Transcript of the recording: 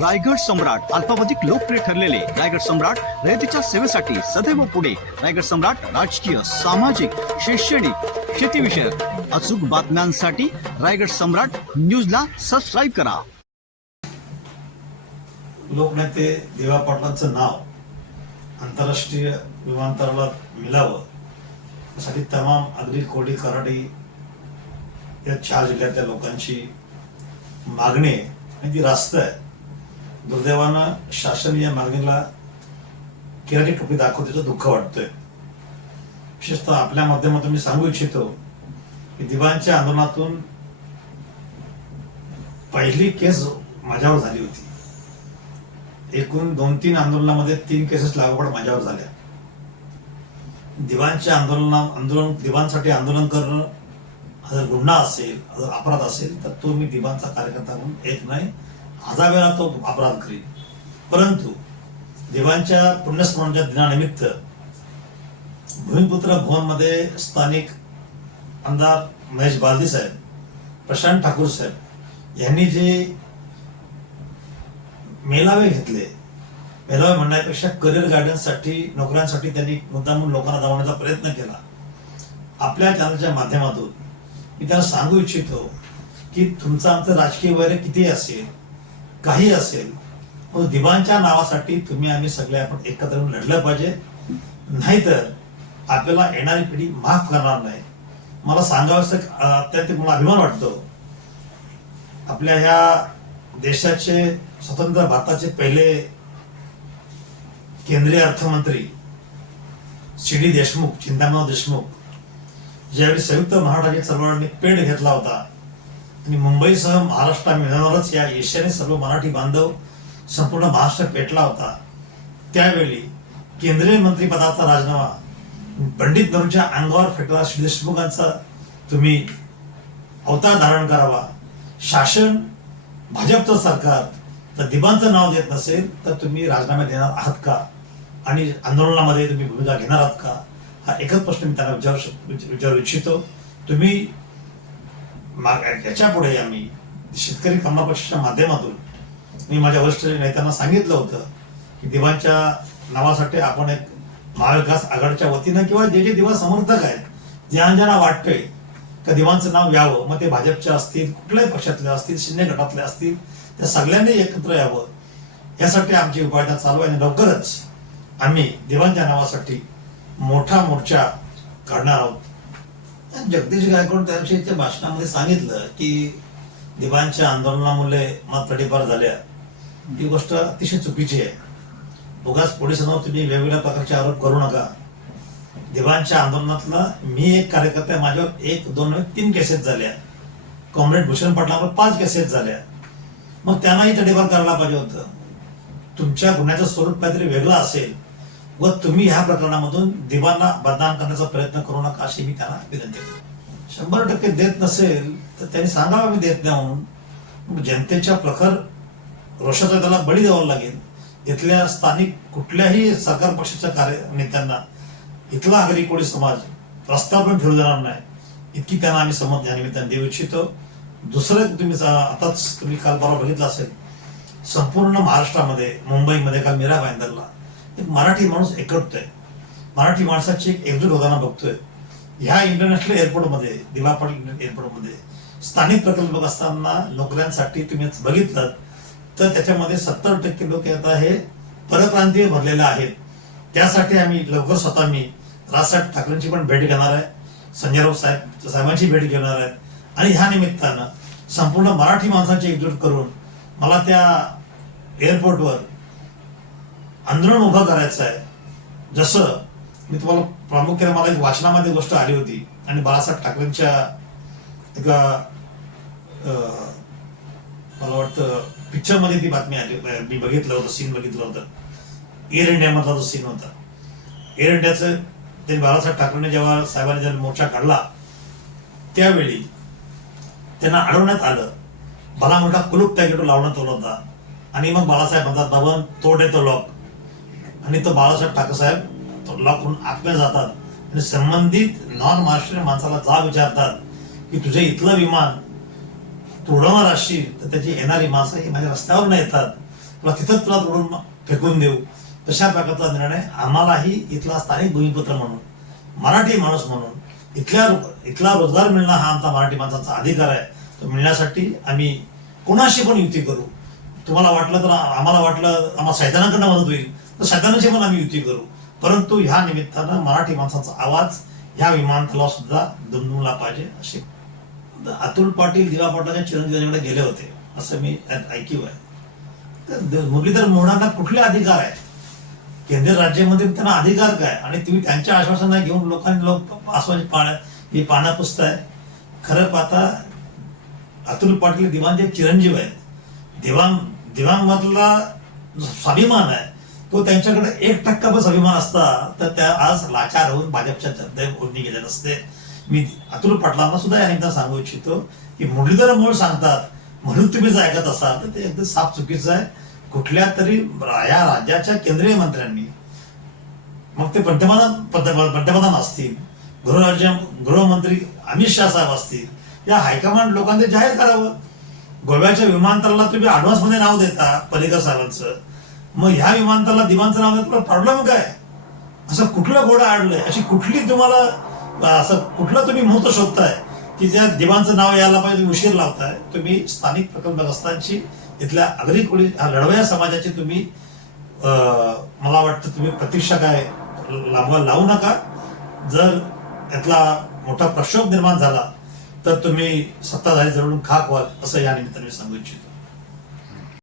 रायगड सम्राट अल्पावधिक लोकप्रिय ठरलेले रायगड सम्राट रयतेच्या सेवेसाठी सदैव पुढे. रायगड सम्राट राजकीय सामाजिक शैक्षणिक शेतीविषयक अचूक बातम्यांसाठी रायगड सम्राट न्यूजला सबस्क्राईब करा. लोकनेते देवा पाटलांचं नाव आंतरराष्ट्रीय विमानतळाला मिळावं यासाठी तमाम अगदी कोडी कराडी या चार जिल्ह्यातल्या लोकांची मागणी आहे. आणि ती रास्त आहे. दुर्दैवानं शासन या मागणीला किराणी टोपी दाखवतेचं दुःख वाटतंय. विशेषतः आपल्या माध्यमातून मी सांगू इच्छितो की दिवांच्या आंदोलनातून पहिली केस माझ्यावर झाली होती. एकूण दोन तीन आंदोलनामध्ये तीन केसेस लागोपाठ माझ्यावर झाल्या. दिवांच्या आंदोलना आंदोलन दिवांसाठी आंदोलन करणं जर गुन्हा असेल जर अपराध असेल तर तो मी दिवांचा कार्यकर्ता म्हणून येत नाही हजार वेळा तो अपराध करीन परंतु देवांच्या पुण्यस्मरणच्या दिनानिमित्त भूमिपुत्र भवनमध्ये स्थानिक आमदार महेश बालदी साहेब प्रशांत ठाकूर साहेब यांनी जे मेळावे घेतले मेळावे म्हणण्यापेक्षा करिअर गायडन्ससाठी नोकऱ्यांसाठी त्यांनी मुद्दामून लोकांना जमवण्याचा प्रयत्न केला. आपल्या चॅनलच्या माध्यमातून मी त्यांना सांगू इच्छितो की तुमचं आमचं राजकीय वैर किती असेल काही असेल मग दिवांच्या नावासाठी तुम्ही आम्ही सगळे आपण एकत्र येऊन लढलं पाहिजे. नाहीतर आपल्याला येणारी पिढी माफ करणार नाही. मला सांगावंसं अत्यंत मला अभिमान वाटतो. आपल्या ह्या देशाचे स्वतंत्र भारताचे पहिले केंद्रीय अर्थमंत्री सी डी देशमुख चिंतामणराव देशमुख ज्यावेळी संयुक्त महाराष्ट्राच्या चळवळीने पेढ घेतला होता आणि मुंबईसह महाराष्ट्र मिळणारच या एशियाने सर्व मराठी बांधव संपूर्ण महाराष्ट्र पेटला होता. त्यावेळी केंद्रीय मंत्रिपदाचा राजीनामा पंडित नरूच्या अंगावर फेकला श्री देशमुखांचा तुम्ही अवतार धारण करावा. शासन भाजपचं सरकार तर दिबांचं नाव देत नसेल तर तुम्ही राजीनामे देणार आहात का? आणि आंदोलनामध्ये तुम्ही भूमिका घेणार आहात का? हा एकच प्रश्न मी त्यांना विचारू शक विचारू इच्छितो. तुम्ही याच्यापुढे आम्ही शेतकरी कमला पक्षाच्या माध्यमातून मी माझ्या वरिष्ठ नेत्यांना सांगितलं होतं की दिवांच्या नावासाठी आपण एक महाविकास आघाडीच्या वतीनं किंवा जे जे दिवा समर्थक आहेत ज्या ज्यांना वाटतंय का दिवांचं नाव यावं मग ते भाजपचे असतील कुठल्याही पक्षातले असतील शिंदे गटातले असतील त्या सगळ्यांनी एकत्र यावं. यासाठी आमची उपाययोजना चालू आहे आणि लवकरच आम्ही देवांच्या नावासाठी मोठा मोर्चा काढणार आहोत. जगदीश गायकवाड त्याविषयी त्या भाषणामध्ये सांगितलं की दिवांच्या आंदोलनामुळे मात तडीपार झाल्या. ही गोष्ट अतिशय चुकीची आहे. उगाच पोलिसांवर तुम्ही वेगवेगळ्या प्रकारचे आरोप करू नका. दिवांच्या आंदोलनातला मी एक कार्यकर्ता आहे, माझ्यावर एक दोन तीन केसेस झाल्या. कॉम्रेड भूषण पाटलावर पाच केसेस झाल्या. मग त्यांनाही तडीपार करायला पाहिजे होतं. तुमच्या गुन्ह्याचं स्वरूप काहीतरी वेगळं असेल. व तुम्ही ह्या प्रकरणामधून दिवांना बदनाम करण्याचा प्रयत्न करू नका अशी मी त्यांना विनंती करतो. शंभर टक्के देत नसेल तर त्यांनी सांगावं मी देत नाही जनतेच्या प्रखर रोषाचा त्याला बळी द्यावा लागेल. इथल्या स्थानिक कुठल्याही सरकार पक्षाच्या कार्य नेत्यांना इथला आगरी कोळी समाज रस्ता पण फिरू देणार नाही. इतकी त्यांना आम्ही समज या निमित्ताने देऊ इच्छितो. दुसरं तुम्ही आताच तुम्ही काल बरोबर बघितलं असेल संपूर्ण महाराष्ट्रामध्ये मुंबईमध्ये काल मीरा भाईंदरला एक मराठी माणूस एकवटतोय मराठी माणसाची एक एकजूट होताना बघतोय. ह्या इंटरनॅशनल एअरपोर्टमध्ये दिवा पाटील एअरपोर्टमध्ये स्थानिक प्रकल्प असताना नोकऱ्यांसाठी तुम्ही बघितलं तर त्याच्यामध्ये सत्तर टक्के लोक आता हे परप्रांतीय भरलेले आहेत. त्यासाठी आम्ही लवकर स्वतः मी राजसाहेब ठाकरेंची पण भेट घेणार आहे संजय राऊत साहेब साहेबांची भेट घेणार आहेत आणि ह्या निमित्तानं संपूर्ण मराठी माणसाची एकजूट करून मला त्या एअरपोर्टवर आंदोलन उभं करायचं आहे. जसं मी तुम्हाला प्रामुख्याने मला एक वाचनामध्ये गोष्ट आली होती आणि बाळासाहेब ठाकरेंच्या एका मला वाटतं पिक्चरमध्ये ती बातमी आली मी बघितलं होतं सीन बघितलं होतं. एअर इंडियामधला जो सीन होता. एअर इंडियाचं ते बाळासाहेब ठाकरेंनी जेव्हा साहेबांनी जेव्हा मोर्चा काढला त्यावेळी त्यांना अडवण्यात आलं. भला मोठा कुलूप त्या लावण्यात आला होता. आणि मग बाळासाहेब म्हणतात बाबा तोड येतो तो लॉक आणि तो बाळासाहेब ठाकरेसाहेब तो लॉक करून जातात. आणि संबंधित नॉन महाराष्ट्रीयन माणसाला जा विचारतात की तुझे इथलं विमान तू असशील तर त्याची येणारी माणसं ही माझ्या रस्त्यावर येतात. तुला तिथंच तुला तोडून फेकून देऊ. तशा प्रकारचा निर्णय आम्हालाही इथला स्थानिक भूमिपुत्र म्हणून मराठी माणूस म्हणून इथल्या इथला रोजगार मिळणं हा आमचा मराठी माणसाचा अधिकार आहे. तो मिळण्यासाठी आम्ही कोणाशी पण युती करू. तुम्हाला वाटलं तर आम्हाला वाटलं आम्हाला सैतानाकडनं मदत होईल. तर सैतानाची पण आम्ही युती करू परंतु ह्या निमित्तानं मराठी माणसाचा आवाज ह्या विमानतळावर सुद्धा दुमदुमला पाहिजे असे अतुल पाटील दिवा पाटलाच्या चिरंजीवांकडे गेले होते असं मी ऐकिव आहे तर मुरलीधर मोहनांना कुठले अधिकार आहेत केंद्रीय राज्यामध्ये त्यांना अधिकार काय? आणि तुम्ही त्यांच्या आश्वासना घेऊन लोकांनी लोक आसवाची पाण्या ही पानं पुसताय. खरं पाहता अतुल पाटील दिवांचे चिरंजीव आहेत. दिवांग दिवांगमधला जो स्वाभिमान आहे. तो त्यांच्याकडे एक टक्का बस अभिमान असता तर त्या आज लाचार होऊन भाजपच्या जनते ओढणी गेले नसते. मी अतुल पाटलांना सुद्धा अनेकदा सांगू इच्छितो की मुरलीधर मोळ सांगतात म्हणून तुम्ही जर ऐकत असाल तर ते एकदम साफ चुकीचं आहे. कुठल्या तरी या राज्याच्या केंद्रीय मंत्र्यांनी मग ते पंतप्रधान पंतप्रधान असतील गृहराज्य गृहमंत्री अमित शाह साहेब असतील या हायकमांड लोकांनी जाहीर करावं. गोव्याच्या विमानतळाला तुम्ही ऍडव्हान्समध्ये नाव देता पर्रिकर साहेबांचं. मग ह्या विमानतळाला दिमानचं नाव तुला प्रॉब्लेम काय? असं कुठलं घोडं आडलंय अशी कुठली तुम्हाला असं कुठलं तुम्ही मुहूर्त शोधताय की त्या दिमानचं नाव यायला पाहिजे तुम्ही उशीर लावताय? तुम्ही स्थानिक प्रकल्पग्रस्तांची इथल्या आगरी कोळी लढवया समाजाची तुम्ही मला वाटतं तुम्ही प्रतीक्षा काय लांबवा लावू नका. जर यातला मोठा प्रक्षोभ निर्माण झाला तर तुम्ही सत्ताधारी जळून खाक व्हाल असं या निमित्ताने मी सांगू इच्छितो.